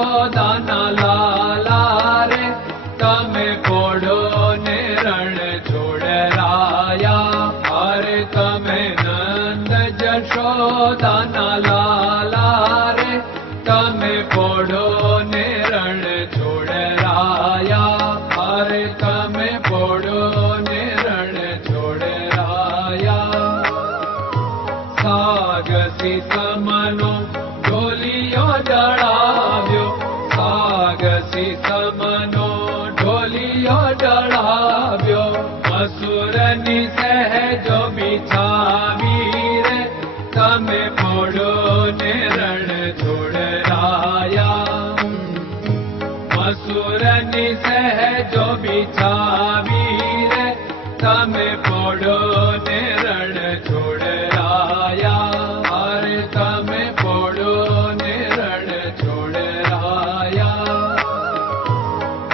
જશોદાના લાલા રે તમે પોડો ને રણ છોડરાયા. અરે તમે નંદ જશોદાના લાલા રે તમે પોડો ને રણ છોડરાયા. અરે તમે પોડો ને રણ છોડરાયા. સાગસી સમનો ઢોલિયો ડળાવ્યો, સાગસી સમનો ઢોલિયો ડળાવ્યો. મસૂરની સહેજો બિછાવી રે તમે પોડો ને રણ છોડરાયા. મસૂરની સહેજો બિછાવી રે તમે પોડો ને રણ છોડરાયા. અરે તમે પોડો ને રણ છોડરાયા.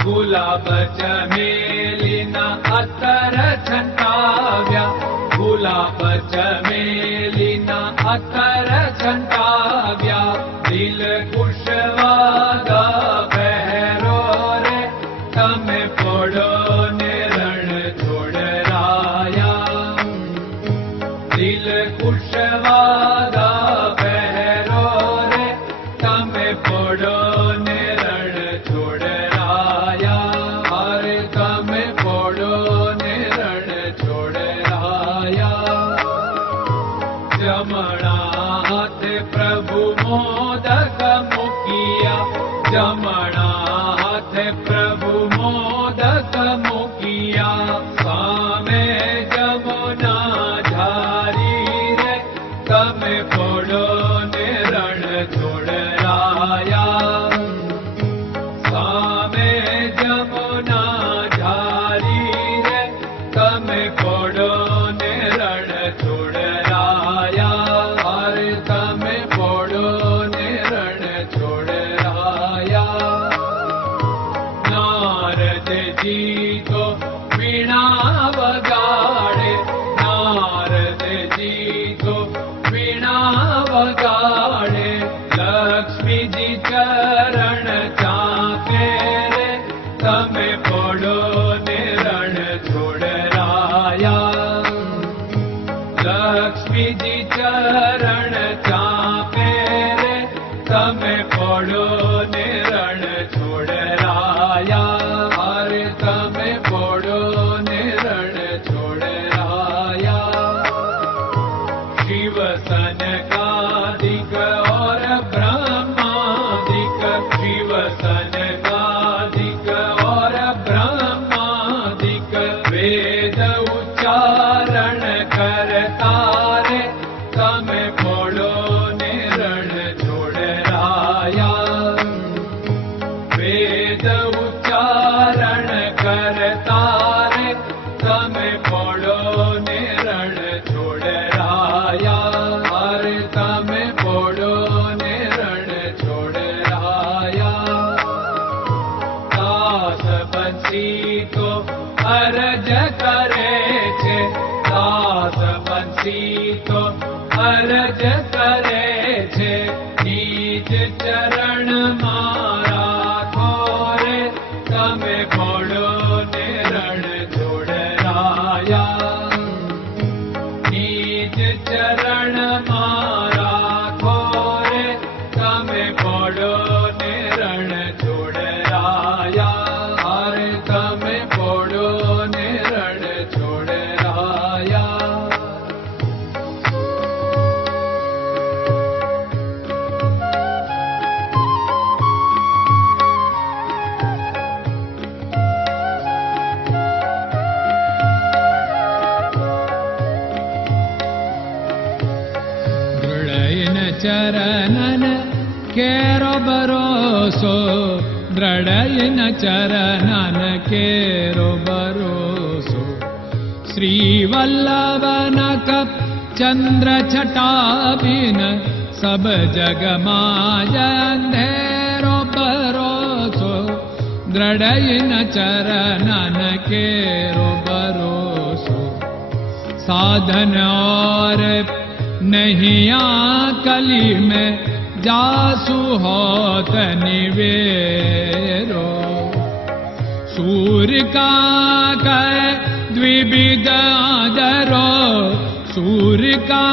ગુલાબ ચમેલીના અત્તર છંટાવ્યા, ગુલાબ ચમેલીના અત્તર છંટાવ્યા. દિલ કુશવાદા પહેરો રે તમે પોડો ને રણ છોડરાયા. દિલ કુશવાદા પહેરો રે તમે પોડો ને રણ છોડરાયા. અરે તમે પોડો ને રણ છોડરાયા. જમણા હાથે પ્રભુ મોદક મૂકિયા, જમણા હાથે પ્રભુ મોદક મૂકિયા. સામે જમુના ઝારી રે તમે પોડો ને રણ છોડરાયા. સામે જમુના ઝારી રે તમે પોડો ને રણ છોડરાયા. અરે તમે પોડો ને રણ છોડરાયા. નારદજી તો વીણા વગાડે, નારદજી તો વીણા વગાડે. લક્ષ્મીજી ચરણ ચાકે રે તમે પોડો ને રણ છોડરાયા. લક્ષ્મીજી ચરણ ચાપે રે તમે પોડો ને રણ છોડરાયા. અરે તમે પોડો ને રણ છોડરાયા. શિવ સનકાદિક और ब्रह्मादिक, शिव सनकादिक और ब्रह्मादिक. वेद उच्चारण करता रे તમે પોડો ને રણ છોડરાયા. વેદ ઉચ્ચારણ કરતા રે તમે પોડો ને રણ છોડરાયા. અરે તમે પોડો ને રણ છોડરાયા. દાસ બંસી તો અરજ કરે છે, દાસ બંસી તો અરજ કરે છે. નીચ ચરણ મારા ખોરે તમે પોડો ને રણ છોડરાયા. નીચ ચરણ મારા ખોરે તમે પોડો ને રણ છોડરાયા. અરે તમે પોડો ને રણ છોડરાયા. ચરણન કેરો ભરોસો, દ્રઢયન ચરણન કેરો ભરોસો. શ્રી વલ્લભન કપ ચંદ્ર છટાબિન સબ જગમાં અંધેરો ભરોસો. દ્રઢયન ચરણન કેરો ભરોસો. साधन और नहीं कली में जासु होत निवेरो। सूर्य का कै द्विविध आदरो, सूर्य का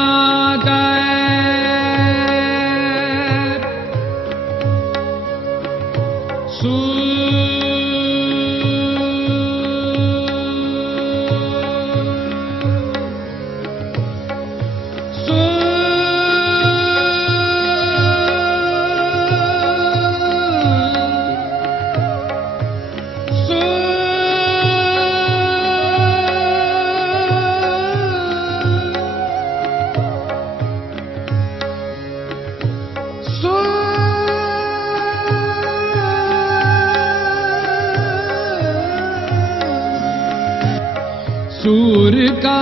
सूर्य का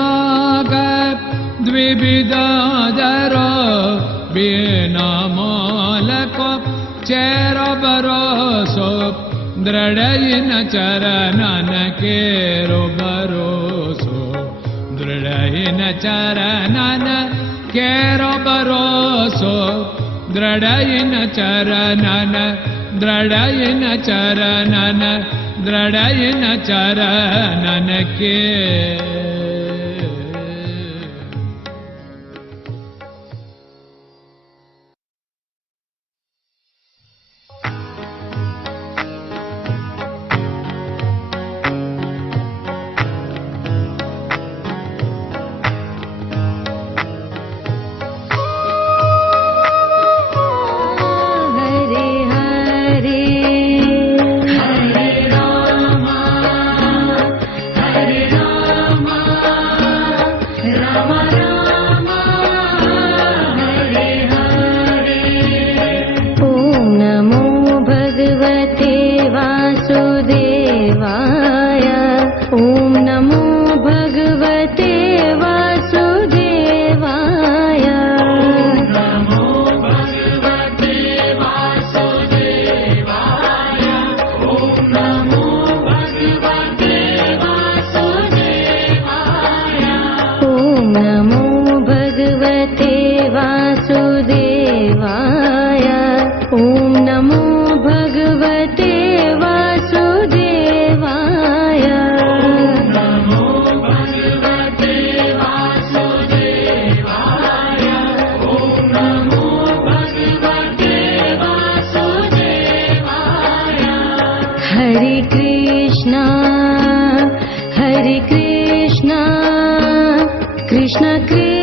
द्विविधादरो, बिना मोल को चेर भरोसो, दृढ़ चरणन केरो भरोसो, दृढ़ चरणन केरो भरोसो, दृढ़ चरणन, दृढ़ चरणन, दृढ़ चरणन के। Hare Krishna, Krishna Krishna